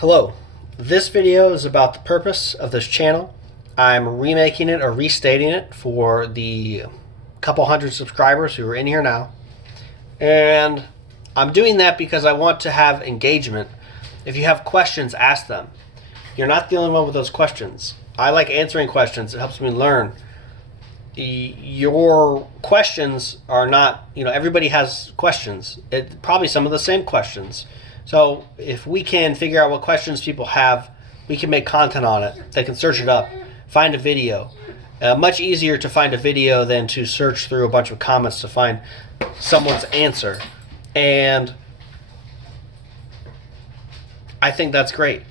Hello, this video is about the purpose of this channel. I'm remaking it or restating it for the couple hundred subscribers who are in here now. And I'm doing that because I want to have engagement. If you have questions, ask them. You're not the only one with those questions. I like answering questions. It helps me learn. Your questions are not, everybody has questions. Probably some of the same questions. So if we can figure out what questions people have, we can make content on it. They can search it up, find a video. Much easier to find a video than to search through a bunch of comments to find someone's answer. And I think that's great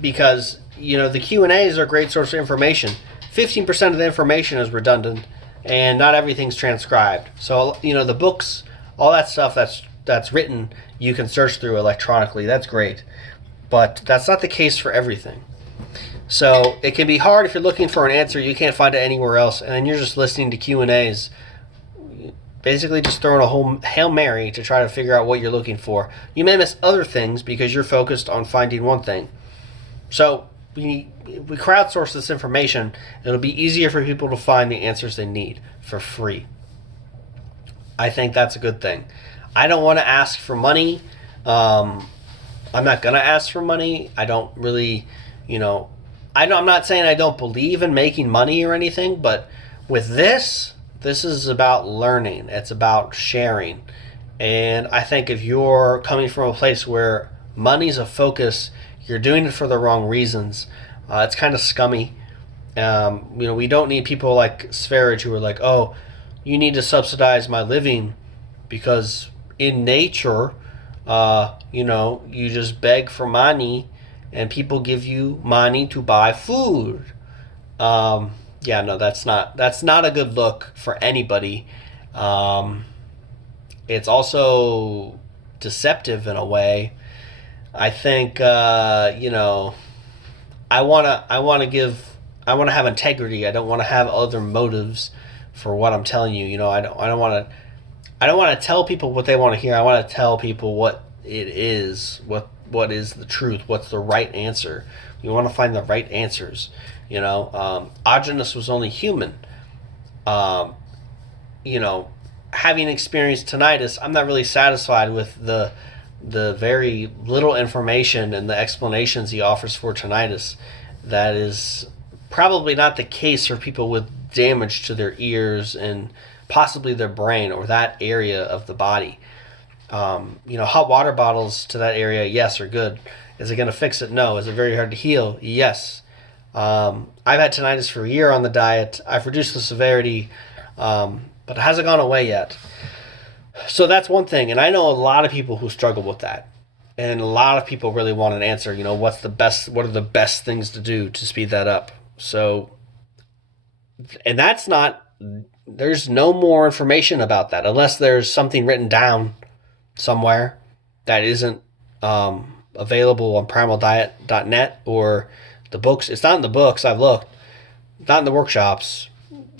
because, the Q&As are a great source of information. 15% of the information is redundant and not everything's transcribed. So, the books, all that stuff that's written, you can search through electronically. That's great. But that's not the case for everything. So it can be hard if you're looking for an answer, you can't find it anywhere else, and then you're just listening to Q&As, basically just throwing a whole Hail Mary to try to figure out what you're looking for. You may miss other things because you're focused on finding one thing. So we crowdsource this information, it'll be easier for people to find the answers they need for free. I think that's a good thing. I don't want to ask for money. I'm not going to ask for money. I don't really, I'm not saying I don't believe in making money or anything, but with this is about learning. It's about sharing. And I think if you're coming from a place where money's a focus, you're doing it for the wrong reasons. It's kind of scummy. We don't need people like Sverige who are like, oh, you need to subsidize my living because in nature, you just beg for money and people give you money to buy food. That's not a good look for anybody. It's also deceptive in a way. I think, I want to have integrity. I don't want to have other motives for what I'm telling you. I don't want to tell people what they want to hear. I want to tell people what it is, what is the truth, what's the right answer. We want to find the right answers. Agenus was only human. Having experienced tinnitus, I'm not really satisfied with the very little information and the explanations he offers for tinnitus. That is probably not the case for people with damage to their ears and possibly their brain or that area of the body. Hot water bottles to that area, yes, are good. Is it going to fix it? No. Is it very hard to heal? Yes. I've had tinnitus for a year on the diet. I've reduced the severity, but it hasn't gone away yet. So that's one thing, and I know a lot of people who struggle with that, and a lot of people really want an answer. What are the best things to do to speed that up? So, and there's no more information about that unless there's something written down somewhere that isn't available on primaldiet.net or the books. It's not in the books. I've looked. Not in the workshops.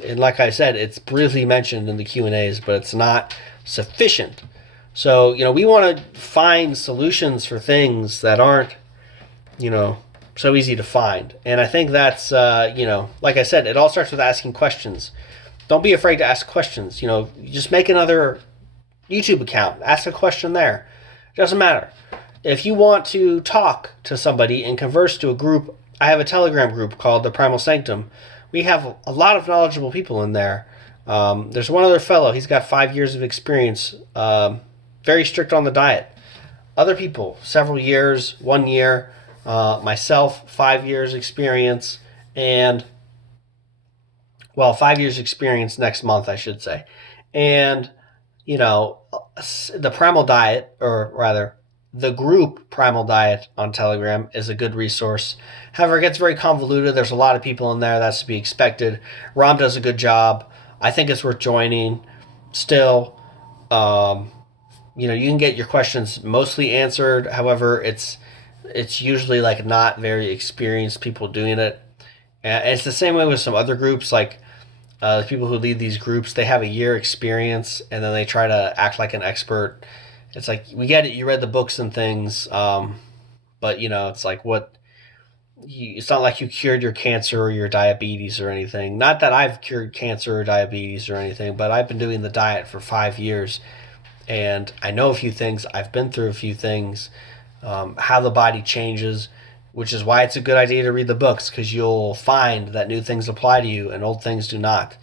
And like I said, it's briefly mentioned in the Q&As, but it's not sufficient. So, we want to find solutions for things that aren't, so easy to find. And I think that's, like I said, it all starts with asking questions. Don't be afraid to ask questions. Just make another YouTube account. Ask a question there. It doesn't matter. If you want to talk to somebody and converse to a group, I have a Telegram group called the Primal Sanctum. We have a lot of knowledgeable people in there. There's one other fellow. He's got 5 years of experience. Very strict on the diet. Other people, several years, 1 year. Myself, 5 years experience. And, 5 years experience next month, I should say. And, the Primal Diet, or rather, the group Primal Diet on Telegram is a good resource. However, it gets very convoluted. There's a lot of people in there. That's to be expected. Rom does a good job. I think it's worth joining. Still, you can get your questions mostly answered. However, it's usually like not very experienced people doing it. And it's the same way with some other groups, like the people who lead these groups. They have a year experience, and then they try to act like an expert. It's like, we get it. You read the books and things. But it's like it's not like you cured your cancer or your diabetes or anything. Not that I've cured cancer or diabetes or anything, but I've been doing the diet for 5 years, and I know a few things. I've been through a few things, how the body changes, which is why it's a good idea to read the books, because you'll find that new things apply to you and old things do not.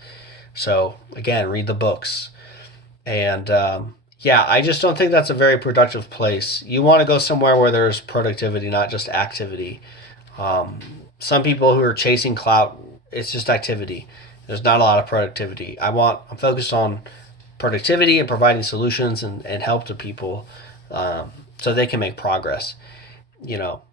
So again, read the books. And yeah, I just don't think that's a very productive place. You want to go somewhere where there's productivity, not just activity. Some people who are chasing clout, it's just activity. There's not a lot of productivity. I'm focused on productivity and providing solutions and help to people, so they can make progress.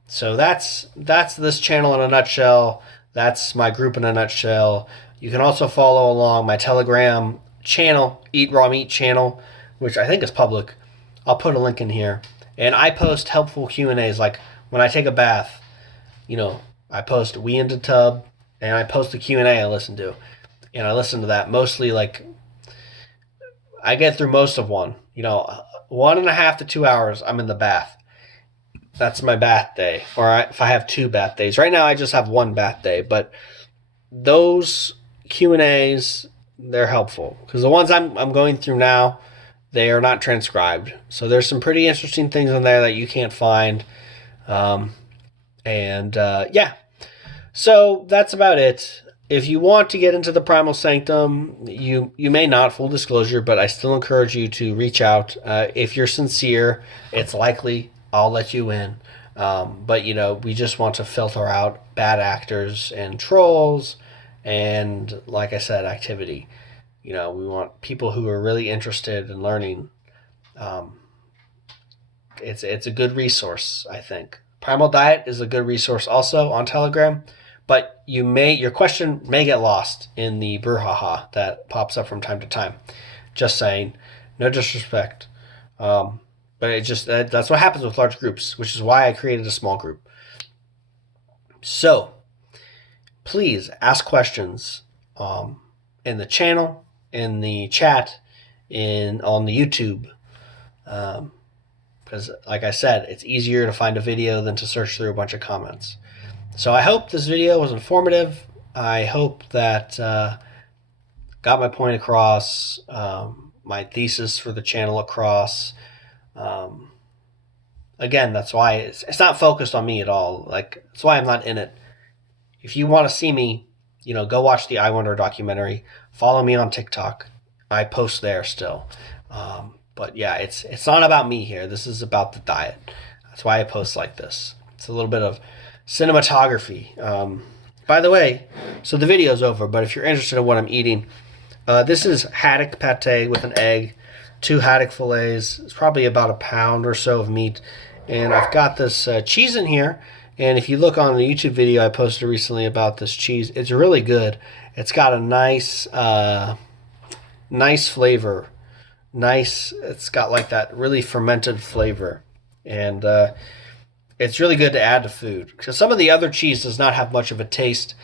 So that's this channel in a nutshell. That's my group in a nutshell. You can also follow along my Telegram channel, Eat Raw Meat channel, which I think is public. I'll put a link in here. And I post helpful Q&As, like when I take a bath. I post "We in the Tub," and I post the Q&A I listen to. And I listen to that mostly, like, I get through most of one. 1.5 to 2 hours, I'm in the bath. That's my bath day. Or if I have 2 bath days. Right now, I just have 1 bath day. But those Q&As, they're helpful. Because the ones I'm going through now, they are not transcribed. So there's some pretty interesting things in there that you can't find. Yeah. So that's about it. If you want to get into the Primal Sanctum, you may not, full disclosure, but I still encourage you to reach out. If you're sincere, it's likely I'll let you in. But we just want to filter out bad actors and trolls, and, like I said, activity. We want people who are really interested in learning. It's a good resource, I think. Primal Diet is a good resource also on Telegram, but your question may get lost in the brouhaha that pops up from time to time. Just saying, no disrespect, but that's what happens with large groups, which is why I created a small group. So please ask questions in the channel, in the chat, on the YouTube. Because, like I said, it's easier to find a video than to search through a bunch of comments. So I hope this video was informative. I hope that got my point across, my thesis for the channel across. Again, that's why it's not focused on me at all. That's why I'm not in it. If you want to see me, go watch the I Wonder documentary. Follow me on TikTok. I post there still. But yeah, it's not about me here. This is about the diet. That's why I post like this. It's a little bit of cinematography. By the way, so the video's over, but if you're interested in what I'm eating, this is haddock pate with an egg, 2 haddock fillets. It's probably about a pound or so of meat. And I've got this cheese in here. And if you look on the YouTube video I posted recently about this cheese, it's really good. It's got a nice flavor. It's got like that really fermented flavor. And it's really good to add to food. Because some of the other cheese does not have much of a taste,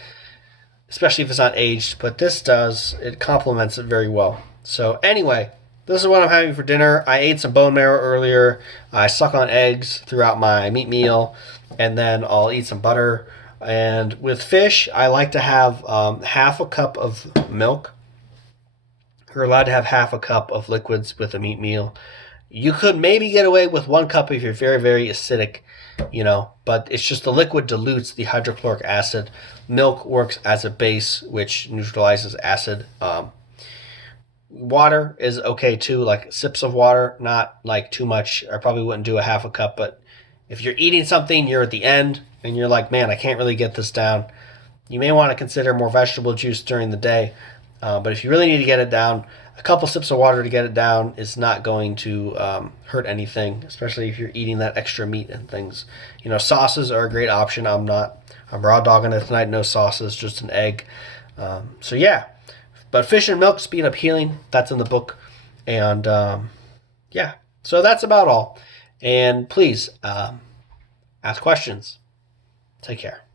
especially if it's not aged. But this does. It complements it very well. So anyway, this is what I'm having for dinner. I ate some bone marrow earlier. I suck on eggs throughout my meat meal. And then I'll eat some butter. And with fish, I like to have half a cup of milk. You're allowed to have half a cup of liquids with a meat meal. You could maybe get away with 1 cup if you're very, very acidic, but it's just the liquid dilutes the hydrochloric acid. Milk works as a base, which neutralizes acid. Water is okay too, like sips of water, not like too much. I probably wouldn't do a half a cup, but if you're eating something, you're at the end, and you're like, man, I can't really get this down, you may want to consider more vegetable juice during the day. But if you really need to get it down, a couple sips of water to get it down is not going to hurt anything, especially if you're eating that extra meat and things. Sauces are a great option. I'm raw dogging it tonight, no sauces, just an egg. So yeah, but fish and milk speed up healing. That's in the book. And yeah, so that's about all. And please ask questions. Take care.